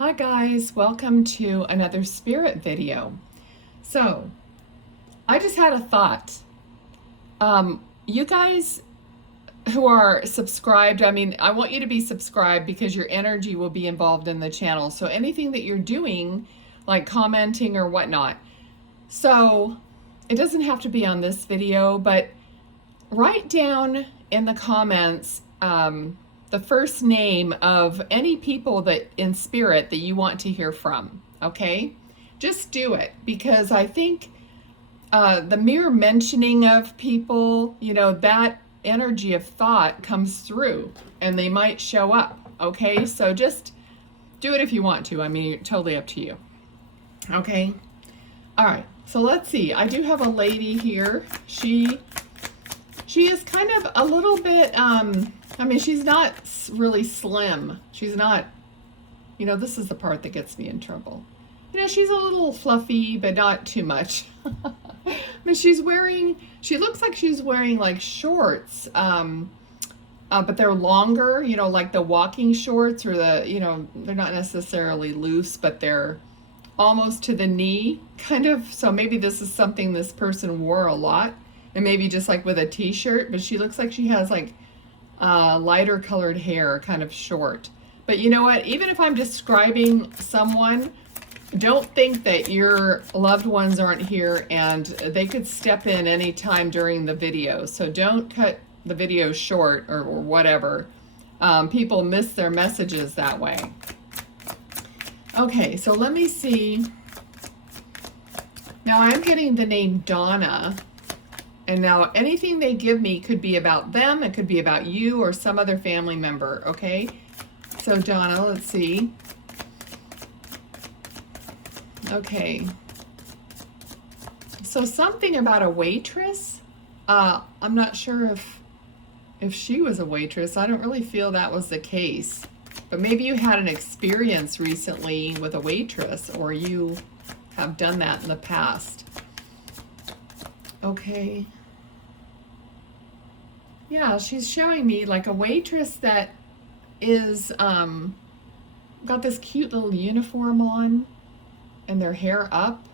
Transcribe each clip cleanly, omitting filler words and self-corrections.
Hi guys, welcome to another spirit video. So, I just had a thought. You guys who are subscribed, I want you to be subscribed because your energy will be involved in the channel. So anything that you're doing, like commenting or whatnot. So, it doesn't have to be on this video, but write down in the comments the first name of any people that in spirit that you want to hear from, okay? Just do it, because I think the mere mentioning of people, that energy of thought comes through and they might show up, okay? So just do it if you want to. Totally up to you, okay? All right, so let's see. I do have a lady here. She is kind of a little bit, she's not really slim. She's not, this is the part that gets me in trouble. She's a little fluffy, but not too much. She looks like she's wearing like shorts, but they're longer, like the walking shorts, or they're not necessarily loose, but they're almost to the knee, kind of. So maybe this is something this person wore a lot. And maybe just like with a t-shirt, but she looks like she has like lighter colored hair, kind of short. But you know what? Even if I'm describing someone, don't think that your loved ones aren't here, and they could step in anytime during the video. So don't cut the video short or whatever. People miss their messages that way. Okay, so let me see. Now I'm getting the name Donna. And now anything they give me could be about them, it could be about you or some other family member, okay? So Donna, let's see. Okay. So something about a waitress. I'm not sure if she was a waitress. I don't really feel that was the case. But maybe you had an experience recently with a waitress, or you have done that in the past. Okay. Yeah, she's showing me like a waitress that is got this cute little uniform on and their hair up.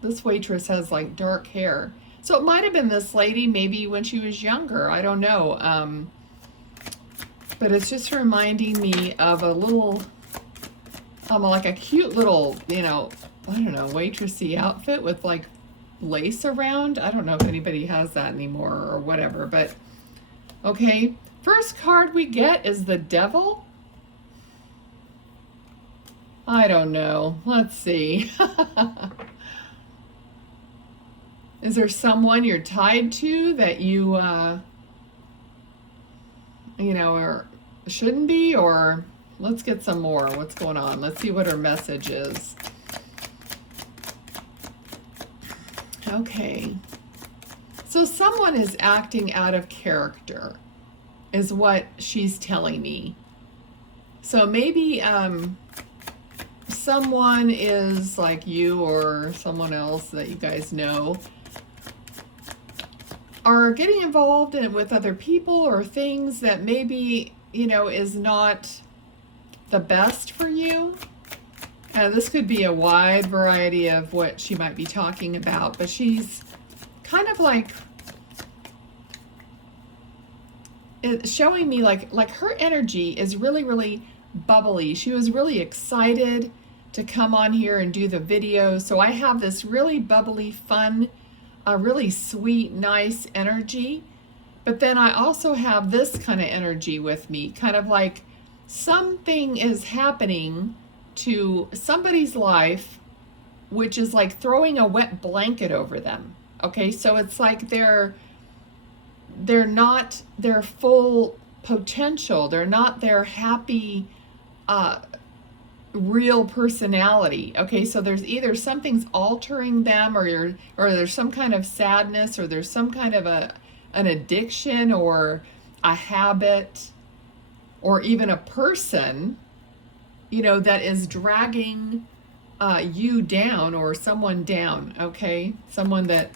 This waitress has like dark hair. So it might have been this lady maybe when she was younger. I don't know. But it's just reminding me of a little, like a cute little, I don't know, waitressy outfit with like lace around. I don't know if anybody has that anymore or whatever, but okay. First card we get is the Devil. I don't know. Let's see. Is there someone you're tied to that you, or shouldn't be? Or let's get some more. What's going on? Let's see what her message is. Okay. So someone is acting out of character, is what she's telling me. So maybe someone is like you or someone else that you guys know are getting involved with other people or things that maybe, is not the best for you. This could be a wide variety of what she might be talking about, but she's kind of like it's showing me like her energy is really, really bubbly. She was really excited to come on here and do the video. So I have this really bubbly, fun, really sweet, nice energy. But then I also have this kind of energy with me, kind of like something is happening to somebody's life, which is like throwing a wet blanket over them. Okay, so it's like they're not their full potential. They're not their happy, real personality. Okay, so there's either something's altering them, or there's some kind of sadness, or there's some kind of an addiction, or a habit, or even a person, that is dragging you down, or someone down. Okay, someone that,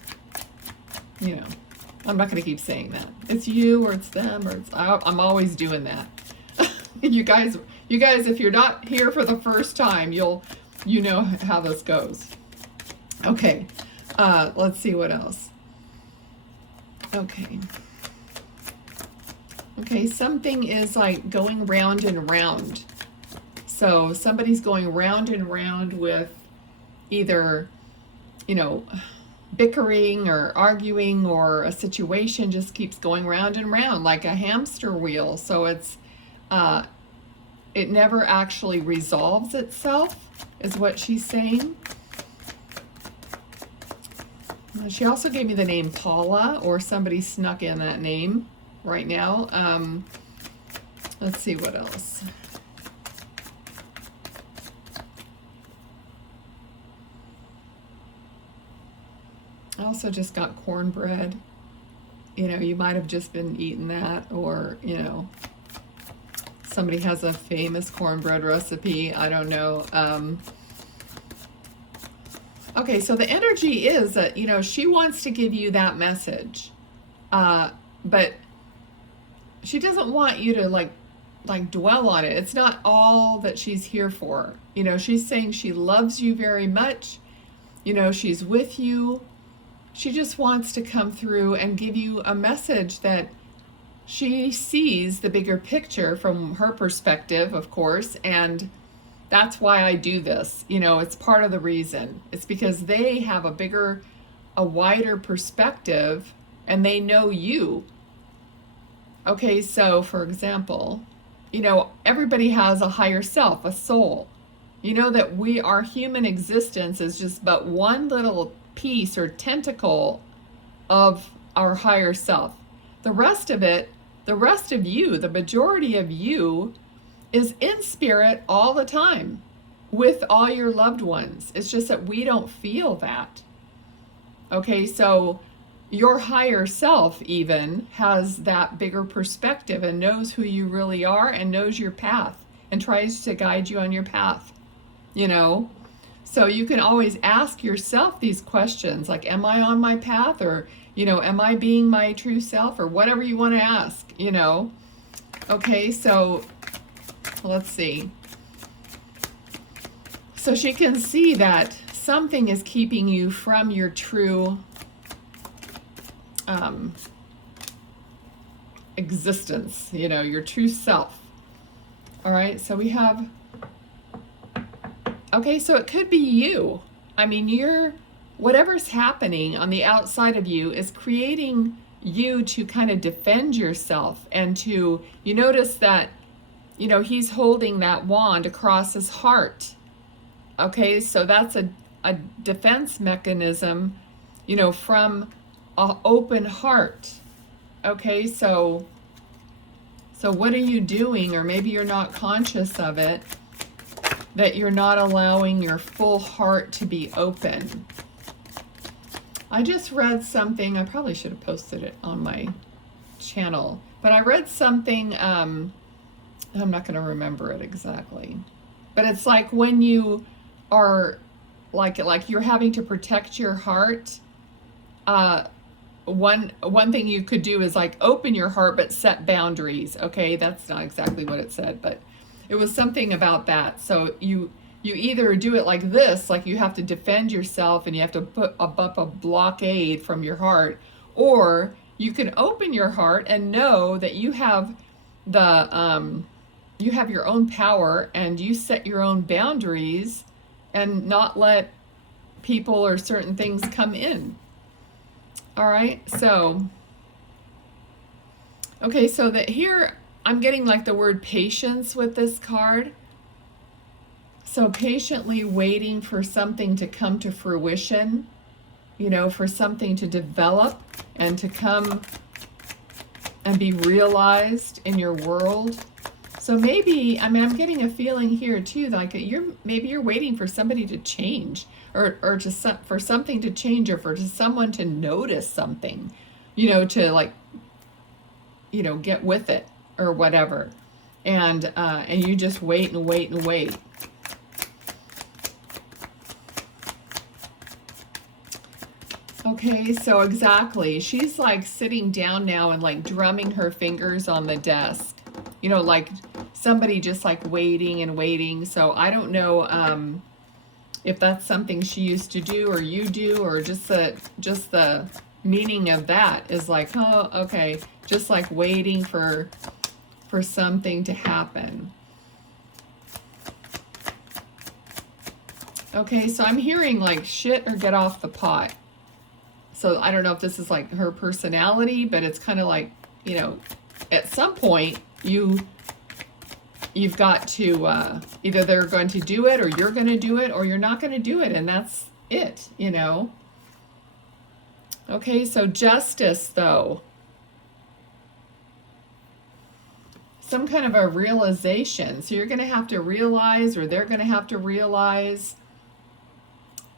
I'm not going to keep saying that. It's you, or it's them, or I'm always doing that. You guys You guys, if you're not here for the first time, you know how this goes. Okay, let's see what else. Okay. Okay, something is like going round and round. So somebody's going round and round with either, you know, bickering or arguing, or a situation just keeps going round and round like a hamster wheel. So it's, it never actually resolves itself, is what she's saying. She also gave me the name Paula, or somebody snuck in that name right now. Let's see what else. I also just got cornbread. You know, you might have just been eating that, or, you know, somebody has a famous cornbread recipe. I don't know. Okay, so the energy is that, you know, she wants to give you that message. But she doesn't want you to like dwell on it. It's not all that she's here for. You know, she's saying she loves you very much. You know, she's with you. She just wants to come through and give you a message that she sees the bigger picture from her perspective, of course, and that's why I do this. You know, it's part of the reason. It's because they have a wider perspective, and they know you. Okay, so for example, you know, everybody has a higher self, a soul. You know that our human existence is just but one little piece or tentacle of our higher self. The rest of it, the rest of you, the majority of you is in spirit all the time with all your loved ones. It's just that we don't feel that. Okay, so your higher self even has that bigger perspective and knows who you really are and knows your path and tries to guide you on your path, you know? So you can always ask yourself these questions, like, am I on my path? Or, you know, am I being my true self? Or whatever you want to ask, you know? Okay, so let's see. So she can see that something is keeping you from your true existence, you know, your true self. All right, so we have, okay, so it could be you. I mean, whatever's happening on the outside of you is creating you to kind of defend yourself, and to, you notice that, you know, he's holding that wand across his heart. Okay, so that's a defense mechanism, you know, from an open heart. Okay, so what are you doing? Or maybe you're not conscious of it, that you're not allowing your full heart to be open. I just read something, I probably should have posted it on my channel, but I read something, I'm not going to remember it exactly, but it's like when you are like you're having to protect your heart, one thing you could do is like open your heart but set boundaries. Okay, that's not exactly what it said, but it was something about that. So you either do it like this, like you have to defend yourself and you have to put up a blockade from your heart, or you can open your heart and know that you have you have your own power, and you set your own boundaries and not let people or certain things come in. All right, so, okay, so that here I'm getting like the word patience with this card. So patiently waiting for something to come to fruition, you know, for something to develop and to come and be realized in your world. So maybe, I mean, I'm getting a feeling here too, like maybe you're waiting for somebody to change, or for something to change, or for someone to notice something, you know, to like, you know, get with it or whatever, and you just wait and wait and wait. Okay, so exactly, she's like sitting down now and like drumming her fingers on the desk, you know, like somebody just like waiting and waiting. So I don't know if that's something she used to do or you do, or just the meaning of that is like, oh, okay, just like waiting for something to happen. Okay, so I'm hearing like shit or get off the pot. So I don't know if this is like her personality, but it's kind of like, you know, at some point you've got to, either they're going to do it or you're going to do it or you're not going to do it. And that's it, you know. Okay, so justice though. Some kind of a realization. So you're going to have to realize, or they're going to have to realize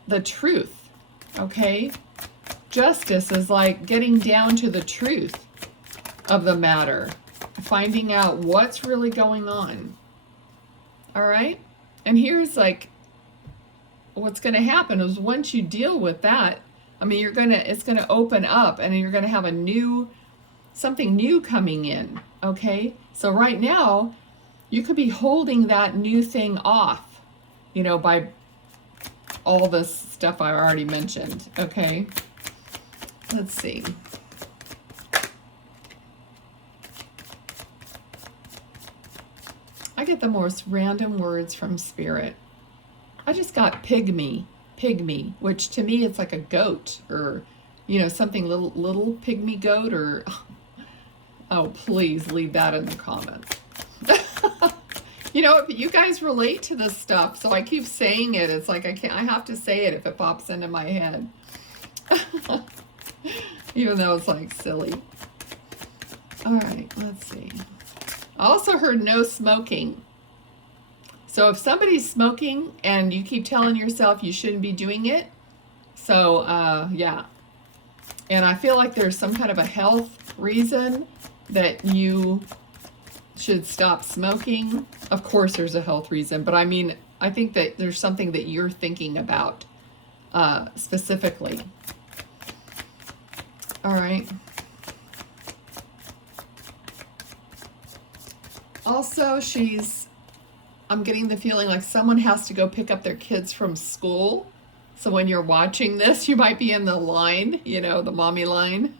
the truth. Okay? Justice is like getting down to the truth of the matter, finding out what's really going on. All right? And here's like what's going to happen is once you deal with that, I mean, it's going to open up and you're going to have something new coming in. Okay? So right now, you could be holding that new thing off, you know, by all this stuff I already mentioned. Okay? Let's see. I get the most random words from Spirit. I just got pygmy, which to me it's like a goat, or, you know, something little pygmy goat, or, oh, please leave that in the comments. You know, you guys relate to this stuff, so I keep saying it. It's like I have to say it if it pops into my head. Even though it's like silly. All right, let's see. I also heard no smoking. So if somebody's smoking and you keep telling yourself you shouldn't be doing it, so yeah. And I feel like there's some kind of a health reason that you should stop smoking. Of course there's a health reason, but I mean, I think that there's something that you're thinking about specifically. All right. Also, I'm getting the feeling like someone has to go pick up their kids from school. So when you're watching this, you might be in the line, you know, the mommy line.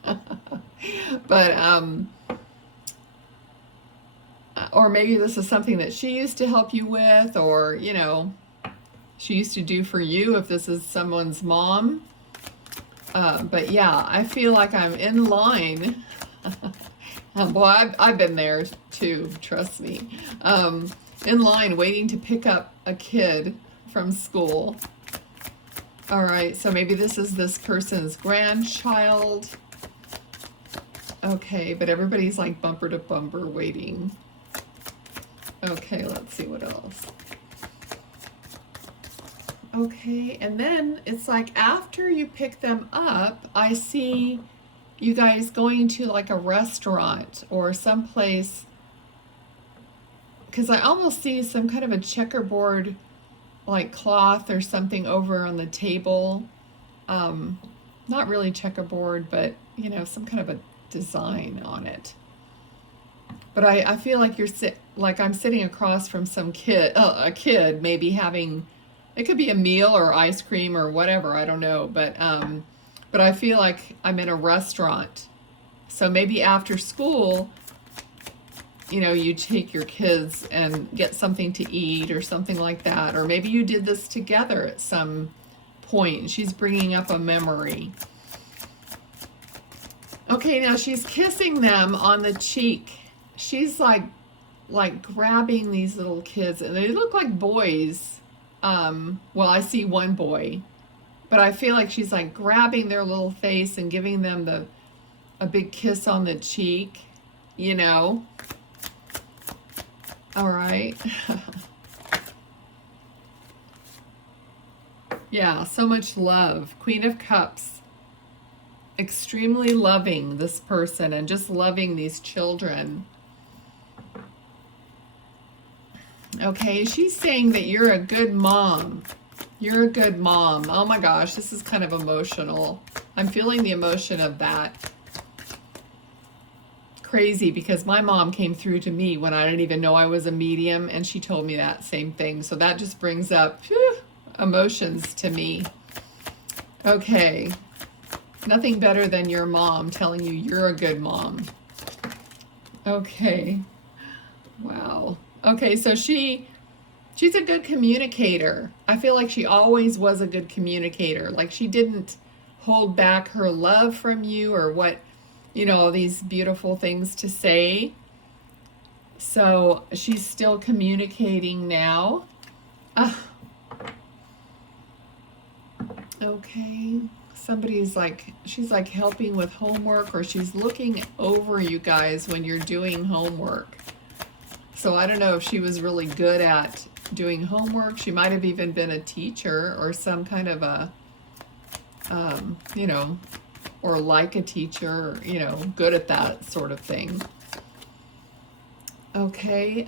But, or maybe this is something that she used to help you with, or, you know, she used to do for you if this is someone's mom. But yeah, I feel like I'm in line. Well, I've been there too, trust me. In line waiting to pick up a kid from school. All right, so maybe this is this person's grandchild. Okay, but everybody's like bumper to bumper waiting. Okay, let's see what else. Okay, and then it's like after you pick them up, I see you guys going to like a restaurant or someplace, because I almost see some kind of a checkerboard like cloth or something over on the table. Not really checkerboard, but you know, some kind of a design on it. But I feel like I'm sitting across from some kid, a kid maybe having, it could be a meal or ice cream or whatever, I don't know, but I feel like I'm in a restaurant. So maybe after school, you know, you take your kids and get something to eat or something like that. Or maybe you did this together at some point. She's bringing up a memory. Okay, now she's kissing them on the cheek. She's like grabbing these little kids, and they look like boys. Well, I see one boy, but I feel like she's like grabbing their little face and giving them a big kiss on the cheek, you know. All right. Yeah, so much love. Queen of Cups. Extremely loving, this person, and just loving these children. Okay, she's saying that you're a good mom. You're a good mom. Oh my gosh, this is kind of emotional. I'm feeling the emotion of that. crazy because my mom came through to me when I didn't even know I was a medium, and she told me that same thing. So that just brings up emotions to me. Okay. Nothing better than your mom telling you you're a good mom. Okay. Wow. Okay, so she's a good communicator. I feel like she always was a good communicator. Like she didn't hold back her love from you or what, you know, these beautiful things to say. So she's still communicating now. Okay. Somebody's like, she's like helping with homework, or she's looking over you guys when you're doing homework. So I don't know if she was really good at doing homework. She might have even been a teacher or some kind of a, you know, or like a teacher, you know, good at that sort of thing. Okay.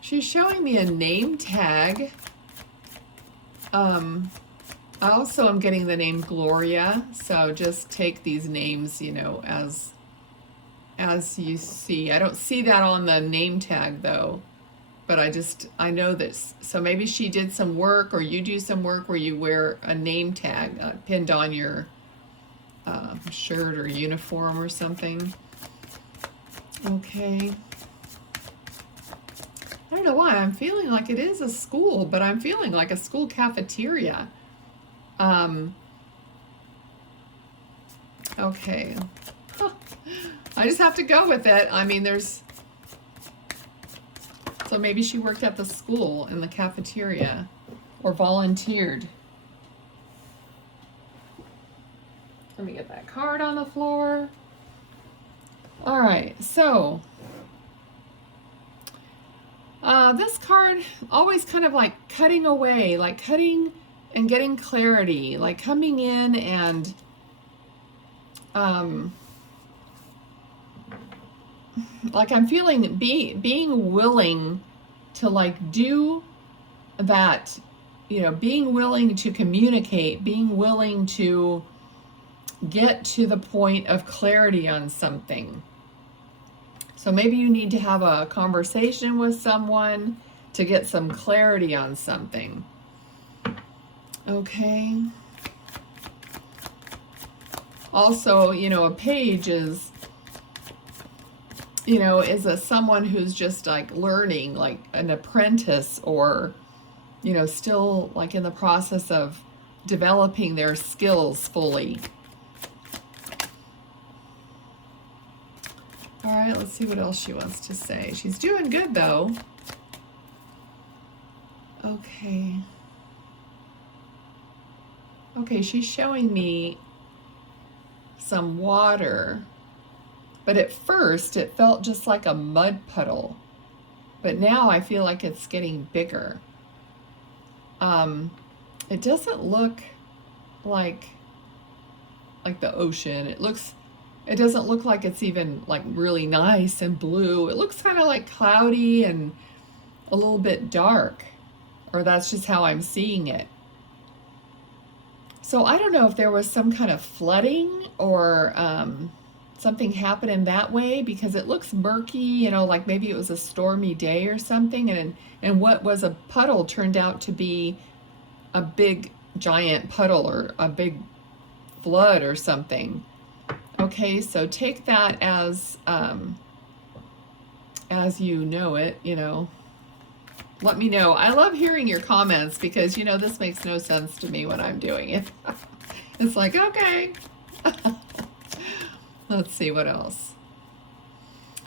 She's showing me a name tag. I also am getting the name Gloria, so just take these names, you know, as you see. I don't see that on the name tag though, but I know this. So maybe she did some work, or you do some work where you wear a name tag pinned on your shirt or uniform or something. Okay. I don't know why I'm feeling like it is a school, but I'm feeling like a school cafeteria. Okay. Huh. I just have to go with it. I mean, so maybe she worked at the school in the cafeteria or volunteered. Let me get that card on the floor. All right, so this card always kind of like cutting away, like cutting and getting clarity, like coming in and like I'm feeling being willing to like do that, you know, being willing to communicate, being willing to get to the point of clarity on something. So maybe you need to have a conversation with someone to get some clarity on something. Okay. Also, you know, a page is, you know, is someone who's just like learning, like an apprentice, or, you know, still like in the process of developing their skills fully. All right, let's see what else she wants to say. She's doing good though. Okay. Okay, she's showing me some water, but at first it felt just like a mud puddle, but now I feel like it's getting bigger. It doesn't look like the ocean. It doesn't look like it's even like really nice and blue. It looks kind of like cloudy and a little bit dark, or that's just how I'm seeing it. So I don't know if there was some kind of flooding or something happening that way, because it looks murky, you know, like maybe it was a stormy day or something, and what was a puddle turned out to be a big giant puddle or a big flood or something. Okay, so take that as you know it, you know. Let me know. I love hearing your comments because, you know, this makes no sense to me when I'm doing it. It's like, okay. Let's see what else.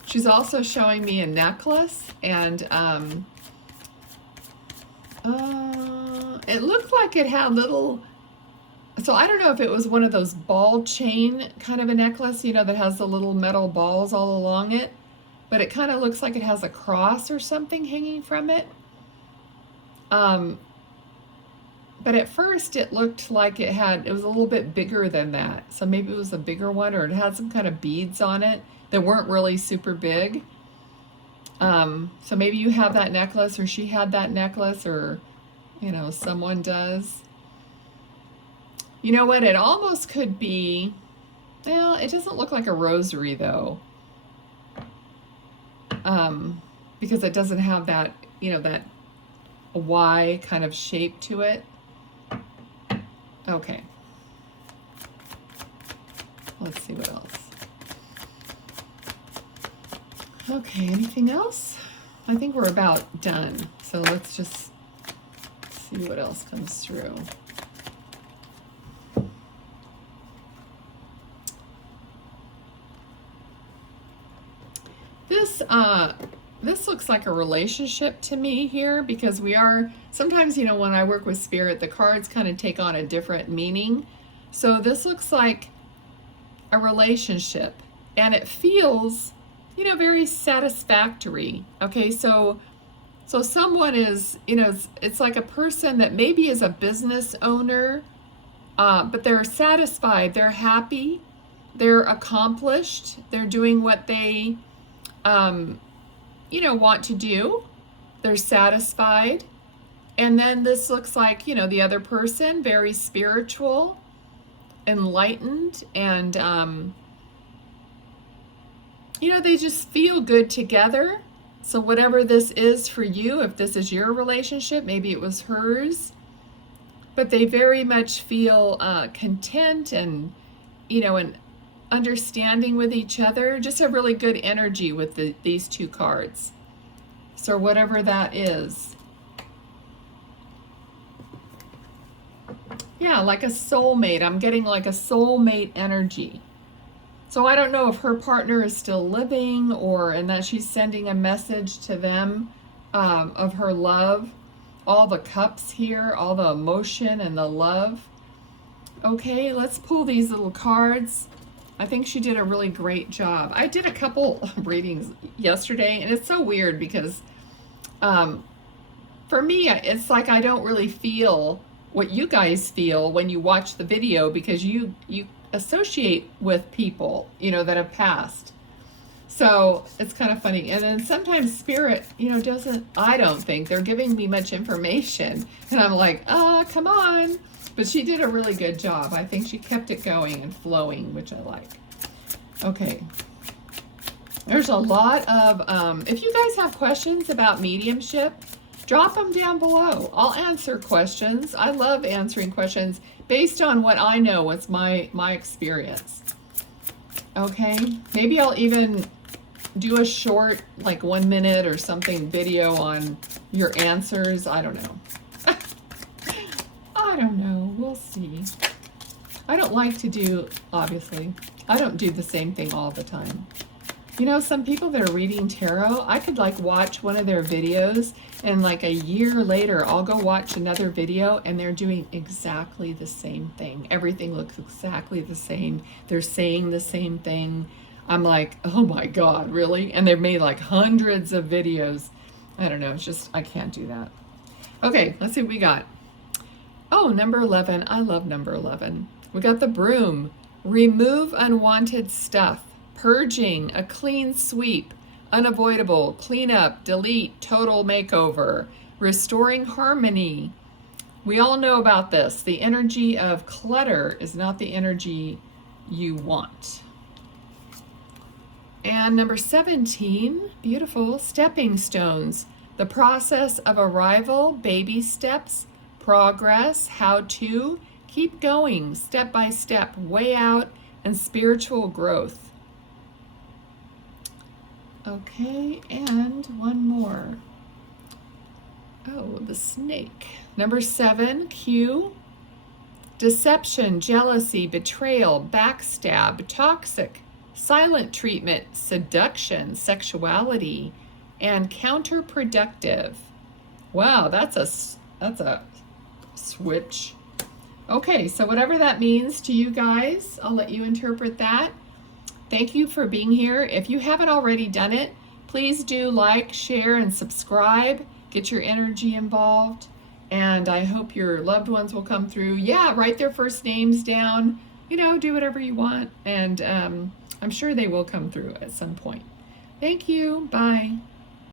She's also showing me a necklace, and it looked like it had little, so I don't know if it was one of those ball chain kind of a necklace, you know, that has the little metal balls all along it, but it kind of looks like it has a cross or something hanging from it. But at first it looked like it was a little bit bigger than that. So maybe it was a bigger one, or it had some kind of beads on it that weren't really super big. So maybe you have that necklace, or she had that necklace, or, you know, someone does. You know what? It almost could be, well, it doesn't look like a rosary though. Because it doesn't have that, that Y kind of shape to it. Okay. Let's see what else. Okay, anything else? I think we're about done. So let's just see what else comes through. This looks like a relationship to me here, because we are, sometimes, when I work with spirit, the cards kind of take on a different meaning. So this looks like a relationship, and it feels, very satisfactory. Okay, so someone is, it's like a person that maybe is a business owner, but they're satisfied, they're happy, they're accomplished, they're doing what they want to do. They're satisfied. And then this looks like, the other person, very spiritual, enlightened, and, they just feel good together. So whatever this is for you, if this is your relationship, maybe it was hers, but they very much feel content and, and understanding with each other. Just a really good energy with these two cards. So whatever that is. Yeah, like a soulmate. I'm getting like a soulmate energy. So I don't know if her partner is still living, and that she's sending a message to them of her love. All the cups here, all the emotion and the love. Okay, let's pull these little cards. I think she did a really great job. I did a couple readings yesterday, and it's so weird because for me, it's like I don't really feel what you guys feel when you watch the video, because you associate with people, that have passed. So it's kind of funny. And then sometimes spirit, I don't think they're giving me much information. And I'm like, come on. But she did a really good job. I think she kept it going and flowing, which I like. Okay. There's a lot of, if you guys have questions about mediumship, drop them down below. I'll answer questions. I love answering questions based on what I know, what's my experience. Okay. Maybe I'll even do a short, like 1 minute or something video on your answers. I don't know. I don't know. We'll see. I don't like to do, obviously, I don't do the same thing all the time. Some people that are reading tarot, I could like watch one of their videos, and like a year later, I'll go watch another video and they're doing exactly the same thing. Everything looks exactly the same. They're saying the same thing. I'm like, oh my God, really? And they've made like hundreds of videos. I don't know. It's just, I can't do that. Okay, let's see what we got. Oh, number 11. I love number 11. We got the broom. Remove unwanted stuff. Purging, a clean sweep, unavoidable, clean up, delete, total makeover, restoring harmony. We all know about this. The energy of clutter is not the energy you want. And number 17, beautiful, stepping stones. The process of arrival, baby steps, progress, how to, keep going, step by step, way out, and spiritual growth. Okay, and one more. Oh, the snake. Number 7, Q. Deception, jealousy, betrayal, backstab, toxic, silent treatment, seduction, sexuality, and counterproductive. Wow, that's a switch. Okay, so whatever that means to you guys, I'll let you interpret that. Thank you for being here. If you haven't already done it, please do like, share, and subscribe. Get your energy involved. And I hope your loved ones will come through. Yeah, write their first names down. Do whatever you want. And I'm sure they will come through at some point. Thank you. Bye.